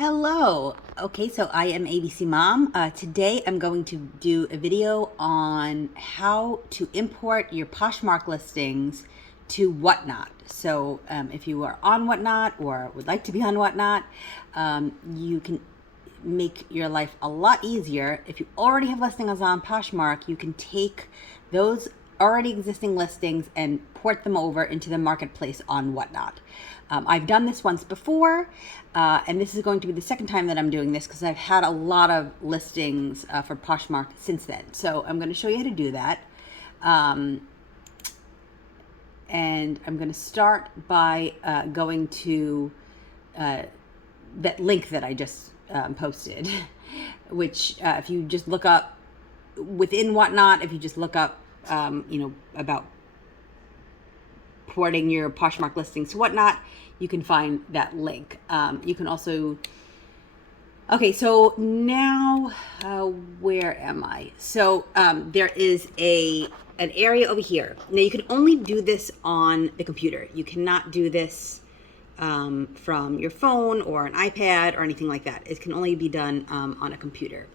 Hello. Okay, so I am ABC Mom. Today I'm going to do a video on how to import your Poshmark listings to Whatnot. So if you are on Whatnot or would like to be on Whatnot, you can make your life a lot easier. If you already have listings on Poshmark, you can take those already existing listings and port them over into the marketplace on Whatnot. I've done this once before, and this is going to be the second time that I'm doing this because I've had a lot of listings for Poshmark since then. So I'm going to show you how to do that. And I'm going to start by going to that link that I just posted, which if you just look up within Whatnot, if you just look up about porting your Poshmark listings to Whatnot, you can find that link. You can also, okay, so now where am I? So there is an area over here. Now you can only do this on the computer. You cannot do this from your phone or an iPad or anything like that. It can only be done on a computer.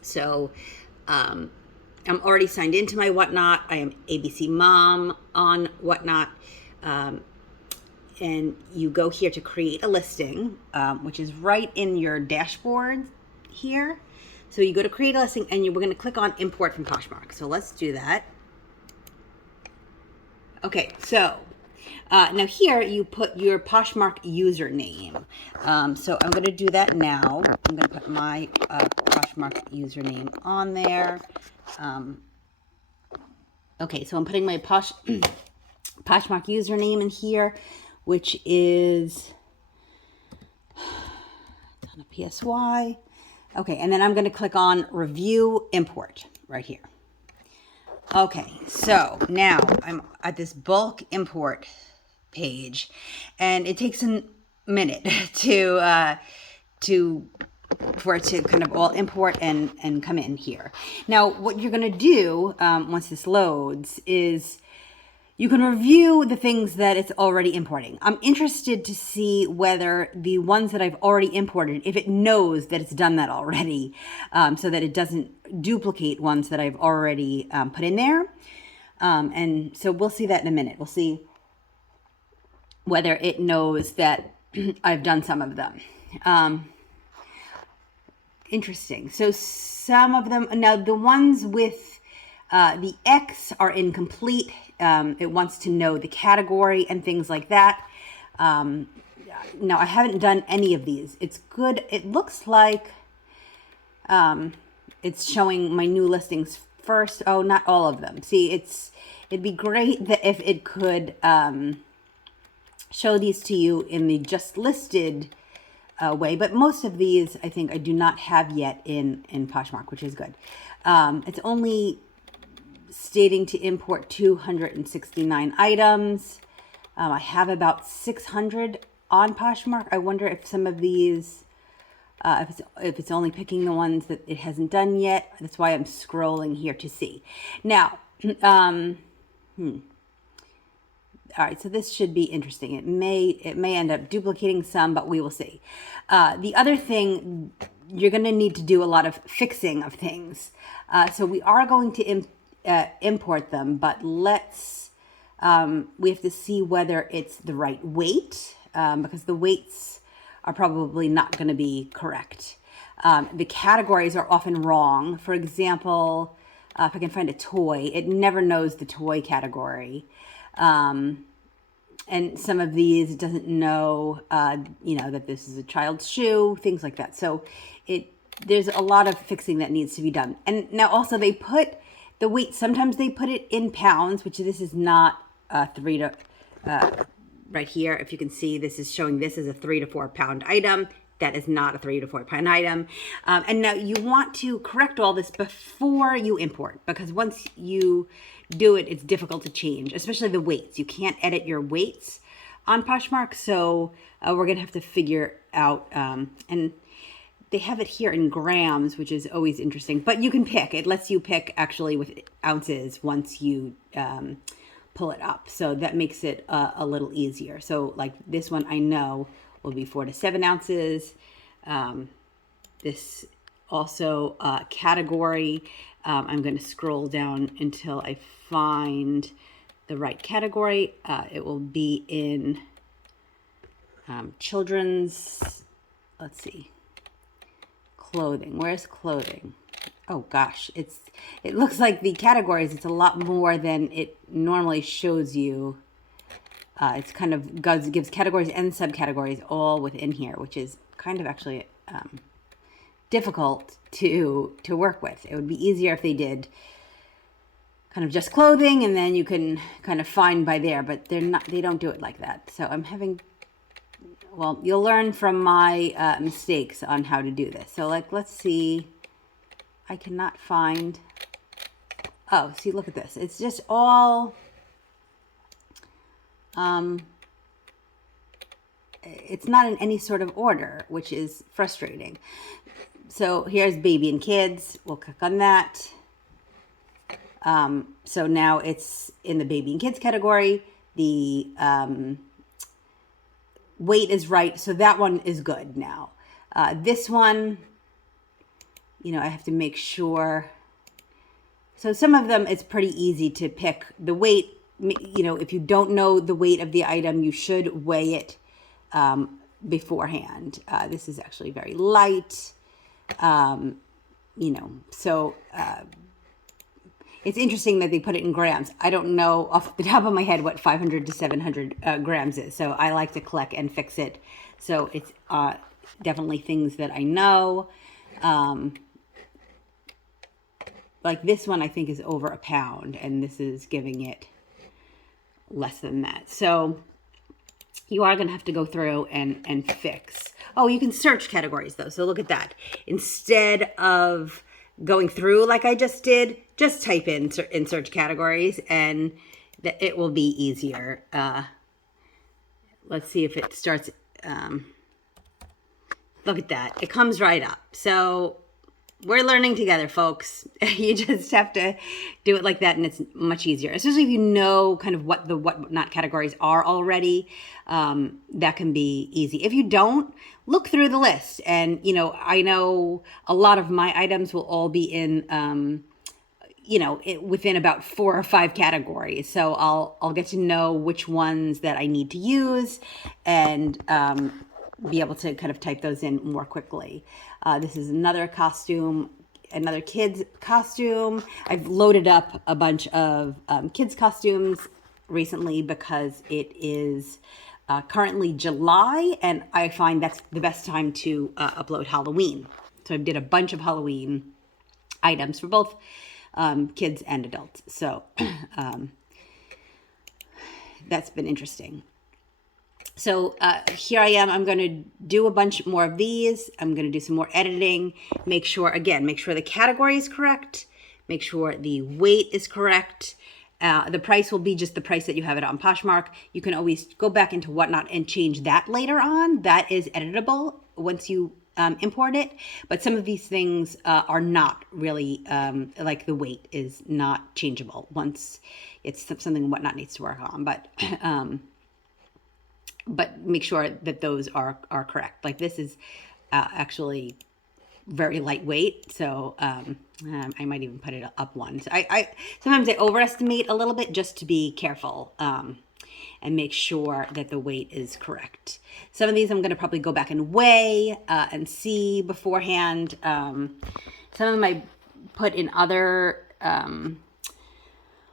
So I'm already signed into my Whatnot. I am ABC Mom on Whatnot. And you go here to create a listing, which is right in your dashboard here. So you go to create a listing and we're going to click on import from Poshmark. So let's do that. Okay, so now here you put your Poshmark username. So I'm going to do that now. I'm going to put my Poshmark username on there. Okay, so I'm putting my Poshmark username in here, which is on a PSY. Okay, and then I'm going to click on review import right here. Okay, so now I'm at this bulk import page, and it takes a minute for it to kind of all import and come in here. Now, what you're going to do once this loads is you can review the things that it's already importing. I'm interested to see whether the ones that I've already imported, if it knows that it's done that already, so that it doesn't duplicate ones that I've already put in there. And so we'll see that in a minute. We'll see whether it knows that I've done some of them. Interesting. So some of them, now the ones with the X are incomplete. It wants to know the category and things like that. Now, I haven't done any of these. It's good. It looks like it's showing my new listings first. Oh, not all of them. See, it'd be great that if it could show these to you in the just listed way, but most of these I think I do not have yet in Poshmark, which is good. It's only stating to import 269 items. I have about 600 on Poshmark. I wonder if some of these, if it's only picking the ones that it hasn't done yet. That's why I'm scrolling here to see. Now, all right, so this should be interesting. It may end up duplicating some, but we will see. The other thing, you're going to need to do a lot of fixing of things. So we are going to import them, but let's we have to see whether it's the right weight, because the weights are probably not going to be correct. The categories are often wrong. For example, if I can find a toy, it never knows the toy category. And some of these it doesn't know, that this is a child's shoe, things like that. So there's a lot of fixing that needs to be done. And now also they put the weight, sometimes they put it in pounds, which this is not right here. If you can see, this is showing this as a 3 to 4 pound item. That is not a 3 to 4 pound item. And now you want to correct all this before you import, because once you do it, it's difficult to change, especially the weights. You can't edit your weights on Poshmark. So we're going to have to figure out, and they have it here in grams, which is always interesting, but you can pick. It lets you pick actually with ounces once you pull it up. So that makes it a little easier. So like this one I know will be 4 to 7 ounces. This also category. I'm going to scroll down until I find the right category. It will be in children's, let's see, clothing. Where's clothing? Oh gosh, it looks like the categories, it's a lot more than it normally shows you. It's kind of gives categories and subcategories all within here, which is kind of actually difficult to work with. It would be easier if they did kind of just clothing and then you can kind of find by there, but they don't do it like that. So I'm having, well, you'll learn from my mistakes on how to do this. So like, let's see, I cannot find, oh, see, look at this. It's just all, it's not in any sort of order, which is frustrating. So here's baby and kids. We'll click on that. So now it's in the baby and kids category. The weight is right. So that one is good now. This one, you know, I have to make sure. So some of them, it's pretty easy to pick the weight. You know, if you don't know the weight of the item, you should weigh it beforehand. This is actually very light. You know, so it's interesting that they put it in grams. I don't know off the top of my head what 500 to 700 grams is. So I like to collect and fix it. So it's definitely things that I know. Like this one, I think is over a pound, and this is giving it less than that. So you are going to have to go through and fix. Oh, you can search categories though. So look at that. Instead of going through like I just did, just type in search categories and it will be easier. Let's see if it starts. Look at that. It comes right up. So we're learning together, folks. You just have to do it like that, and it's much easier, especially if you know kind of what the whatnot categories are already. That can be easy. If you don't, look through the list, and you know, I know a lot of my items will all be in, you know, within about 4 or 5 categories. So I'll get to know which ones that I need to use, and be able to kind of type those in more quickly. This is another costume, another kid's costume. I've loaded up a bunch of kids' costumes recently because it is currently July, and I find that's the best time to upload Halloween. So I did a bunch of Halloween items for both kids and adults. So that's been interesting. So here I am. I'm going to do a bunch more of these. I'm going to do some more editing. Make sure the category is correct. Make sure the weight is correct. The price will be just the price that you have it on Poshmark. You can always go back into Whatnot and change that later on. That is editable once you import it. But some of these things are not really, like the weight is not changeable once it's something Whatnot needs to work on. But make sure that those are correct. Like this is actually very lightweight, so I might even put it up one. So I sometimes I overestimate a little bit just to be careful and make sure that the weight is correct. Some of these I'm going to probably go back and weigh and see beforehand. Some of them I put in other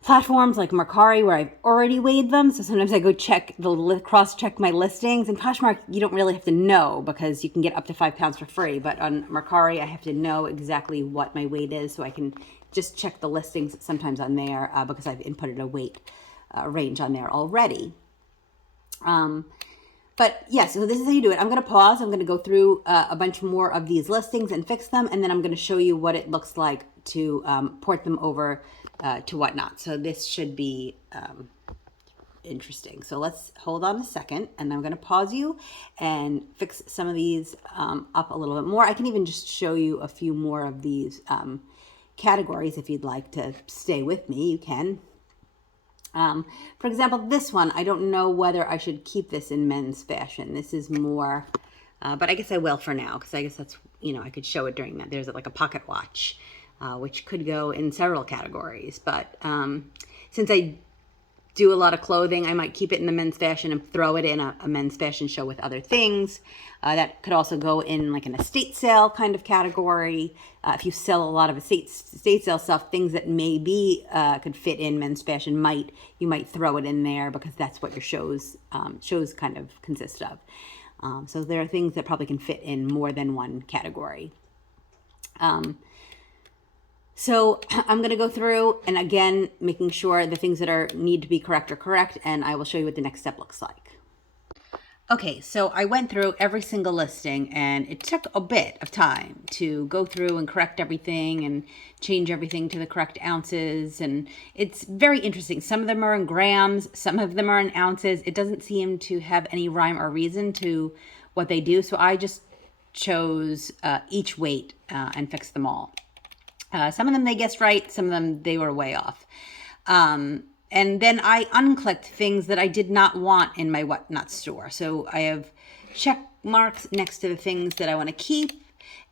platforms like Mercari where I've already weighed them. So sometimes I go cross-check my listings. And Poshmark, you don't really have to know because you can get up to 5 pounds for free. But on Mercari, I have to know exactly what my weight is so I can just check the listings sometimes on there because I've inputted a weight range on there already. But yeah, so this is how you do it. I'm going to pause. I'm going to go through a bunch more of these listings and fix them. And then I'm going to show you what it looks like to port them over to Whatnot. So this should be interesting. So let's hold on a second, and I'm going to pause you and fix some of these up a little bit more. I can even just show you a few more of these categories. If you'd like to stay with me, you can. For example, this one, I don't know whether I should keep this in men's fashion. This is more But I guess I will for now, because I guess that's, you know, I could show it during that. There's like a pocket watch, which could go in several categories. But since I do a lot of clothing, I might keep it in the men's fashion and throw it in a men's fashion show with other things. That could also go in like an estate sale kind of category. If you sell a lot of estate sale stuff, things that maybe could fit in men's fashion, you might throw it in there, because that's what your shows kind of consist of. So there are things that probably can fit in more than one category. So I'm going to go through and again, making sure the things that need to be correct are correct, and I will show you what the next step looks like. Okay, so I went through every single listing, and it took a bit of time to go through and correct everything and change everything to the correct ounces. And it's very interesting. Some of them are in grams, some of them are in ounces. It doesn't seem to have any rhyme or reason to what they do. So I just chose each weight and fixed them all. Some of them they guessed right, some of them they were way off. And then I unclicked things that I did not want in my whatnot store. So I have check marks next to the things that I want to keep.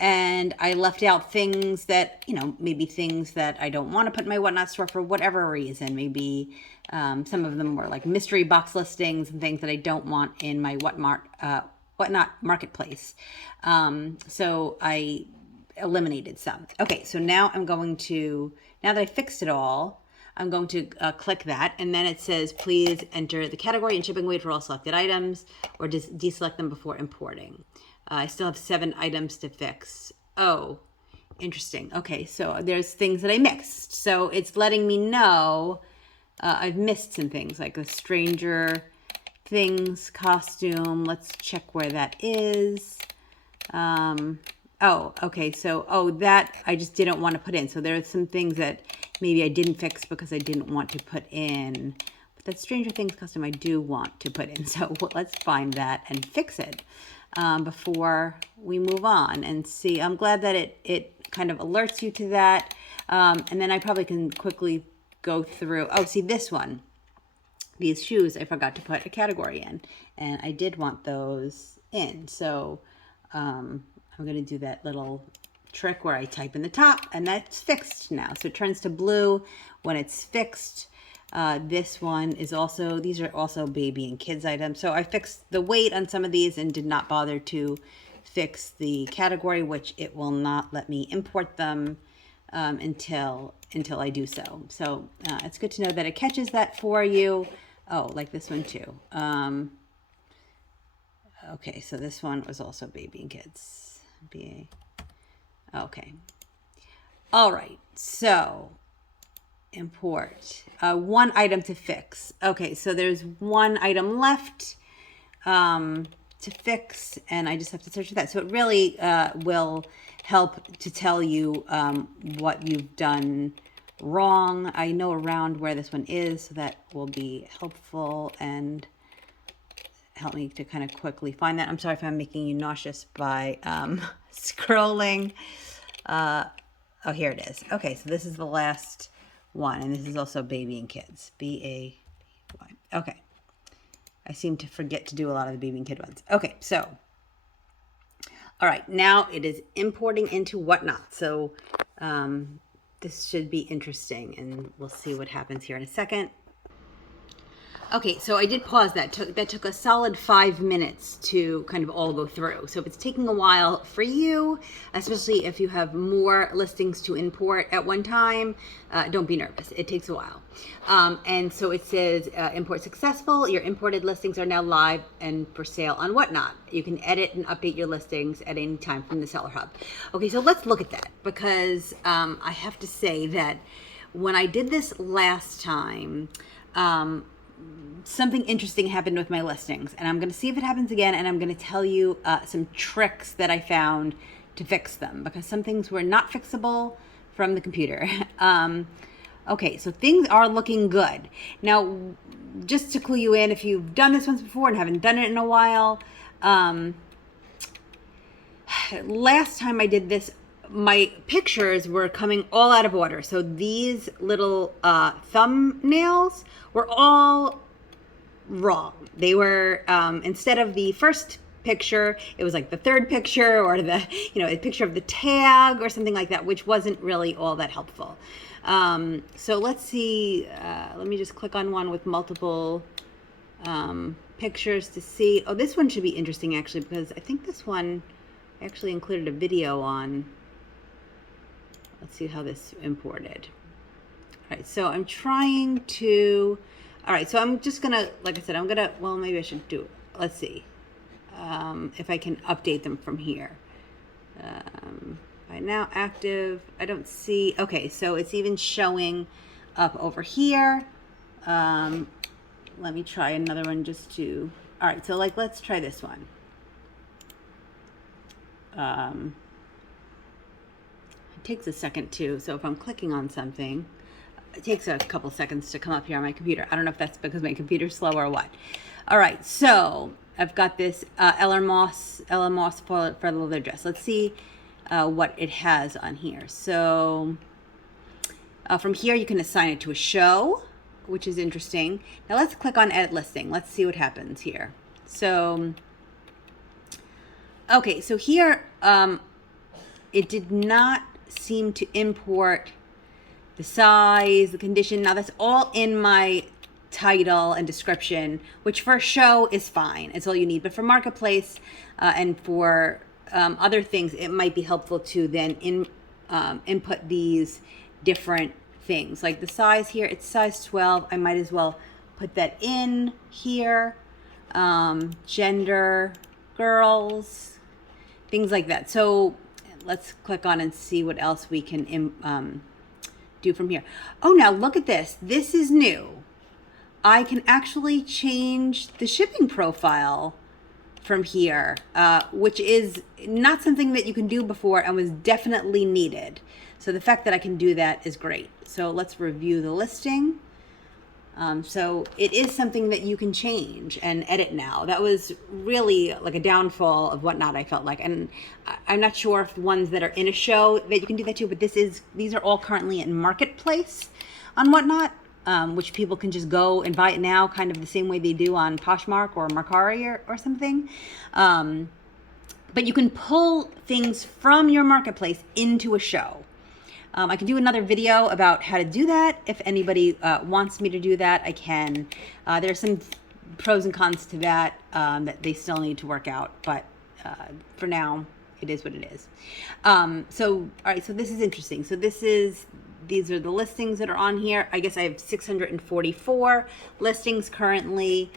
And I left out things that, you know, maybe things that I don't want to put in my whatnot store for whatever reason. Maybe some of them were like mystery box listings and things that I don't want in my whatnot marketplace. So I eliminated some. Okay, so now now that I fixed it all, I'm going to click that, and then it says, please enter the category and shipping weight for all selected items, or just deselect them before importing. I still have 7 items to fix. Oh, interesting. Okay, so there's things that I mixed. So it's letting me know I've missed some things, like the Stranger Things costume. Let's check where that is. Oh, okay, so, that I just didn't want to put in. So there are some things that maybe I didn't fix because I didn't want to put in. But that Stranger Things costume I do want to put in. So let's find that and fix it before we move on and see. I'm glad that it kind of alerts you to that. And then I probably can quickly go through. Oh, see this one. These shoes I forgot to put a category in. And I did want those in. So I'm going to do that little trick where I type in the top, and that's fixed now. So it turns to blue when it's fixed. This one is also, these are also baby and kids items. So I fixed the weight on some of these and did not bother to fix the category, which it will not let me import them until I do so. So it's good to know that it catches that for you. Oh, like this one too. Okay, so this one was also baby and kids. Okay. All right. So import one item to fix. Okay. So there's one item left to fix, and I just have to search for that. So it really will help to tell you what you've done wrong. I know around where this one is, so that will be helpful and help me to kind of quickly find that. I'm sorry if I'm making you nauseous by scrolling. Oh, here it is. Okay, so this is the last one, and this is also baby and kids. B-A-B-Y. Okay. I seem to forget to do a lot of the baby and kid ones. Okay, so, all right, now it is importing into whatnot. So this should be interesting, and we'll see what happens here in a second. Okay, so I did pause that. That took a solid 5 minutes to kind of all go through. So if it's taking a while for you, especially if you have more listings to import at one time, don't be nervous. It takes a while. And so it says import successful. Your imported listings are now live and for sale on Whatnot. You can edit and update your listings at any time from the Seller Hub. Okay, so let's look at that, because I have to say that when I did this last time, something interesting happened with my listings, and I'm going to see if it happens again, and I'm going to tell you some tricks that I found to fix them, because some things were not fixable from the computer. Okay, so things are looking good. Now, just to clue you in, if you've done this once before and haven't done it in a while, last time I did this, my pictures were coming all out of order. So these little thumbnails were all wrong. They were, instead of the first picture, it was like the third picture or the, a picture of the tag or something like that, which wasn't really all that helpful. So let's see, let me just click on one with multiple pictures to see. Oh, this one should be interesting actually, because I think this one I actually included a video on. Let's see how this imported. All right, so I'm trying to, all right, so I'm just gonna, like I said, well, maybe I should do, let's see if I can update them from here. Right now, active, I don't see, okay, so it's even showing up over here. Let me try another one just to, all right, so like, let's try this one. It takes a second too, so if I'm clicking on something, it takes a couple seconds to come up here on my computer. I don't know if that's because my computer's slow or what. All right, so I've got this Ella Moss for the leather dress. Let's see what it has on here. So from here, you can assign it to a show, which is interesting. Now let's click on edit listing. Let's see what happens here. So, okay, so here, it did not seem to import the size, the condition. Now that's all in my title and description, which for a show is fine. It's all you need. But for marketplace and for other things, it might be helpful to then input these different things. Like the size here, it's size 12. I might as well put that in here. Gender, girls, things like that. So let's click on and see what else we can do from here. Oh, now look at this. This is new. I can actually change the shipping profile from here, which is not something that you can do before and was definitely needed. So the fact that I can do that is great. So let's review the listing. So it is something that you can change and edit now. That was really like a downfall of Whatnot, I felt like. And I'm not sure if the ones that are in a show that you can do that too, but these are all currently in Marketplace on Whatnot, which people can just go and buy it now, kind of the same way they do on Poshmark or Mercari or something. But you can pull things from your Marketplace into a show. I can do another video about how to do that. If anybody wants me to do that, I can. There's some pros and cons to that that they still need to work out. But for now, it is what it is. So, all right, so this is interesting. So these are the listings that are on here. I guess I have 644 listings currently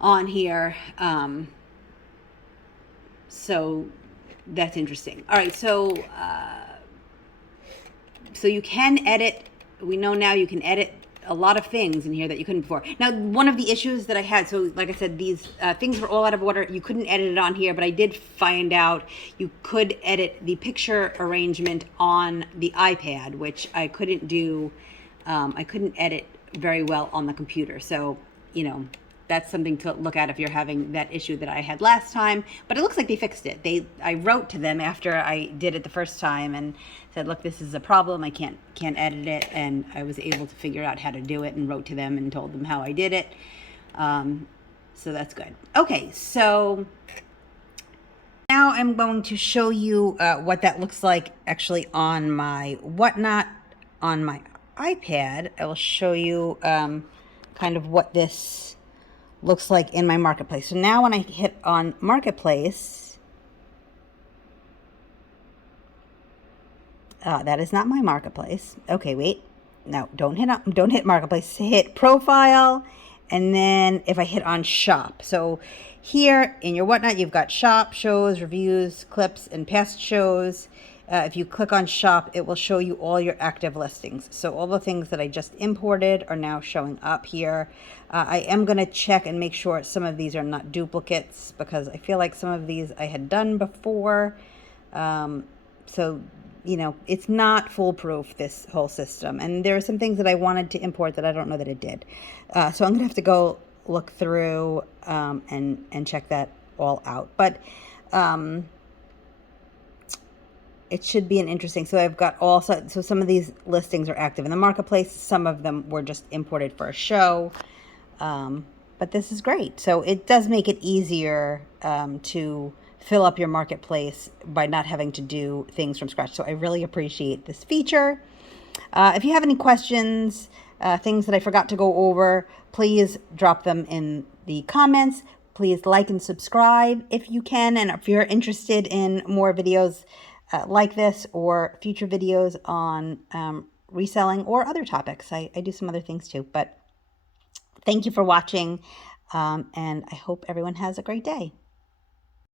on here. So that's interesting. All right, so you can edit. We know now you can edit a lot of things in here that you couldn't before. Now, one of the issues that I had, so like I said, these things were all out of order. You couldn't edit it on here, but I did find out you could edit the picture arrangement on the iPad, which I couldn't do. I couldn't edit very well on the computer. So, that's something to look at if you're having that issue that I had last time. But it looks like they fixed it. I wrote to them after I did it the first time and said, look, this is a problem. I can't edit it. And I was able to figure out how to do it and wrote to them and told them how I did it. So that's good. Okay, so now I'm going to show you what that looks like actually on my Whatnot on my iPad. I will show you kind of what this looks like in my Marketplace. So now when I hit on Marketplace, that is not my Marketplace. Okay, wait. No, don't hit Marketplace. Hit Profile, and then if I hit on Shop. So here in your Whatnot, you've got Shop, Shows, Reviews, Clips, and Past Shows. If you click on Shop, it will show you all your active listings. So all the things that I just imported are now showing up here. I am going to check and make sure some of these are not duplicates because I feel like some of these I had done before. So, it's not foolproof, this whole system. And there are some things that I wanted to import that I don't know that it did. So I'm going to have to go look through and check that all out. But it should be an interesting. So I've got so some of these listings are active in the Marketplace. Some of them were just imported for a show. But but this is great. So it does make it easier to fill up your marketplace by not having to do things from scratch. So I really appreciate this feature. If you have any questions, things that I forgot to go over, please drop them in the comments. Please like and subscribe if you can. And if you're interested in more videos like this or future videos on reselling or other topics, I do some other things too. But thank you for watching, and I hope everyone has a great day.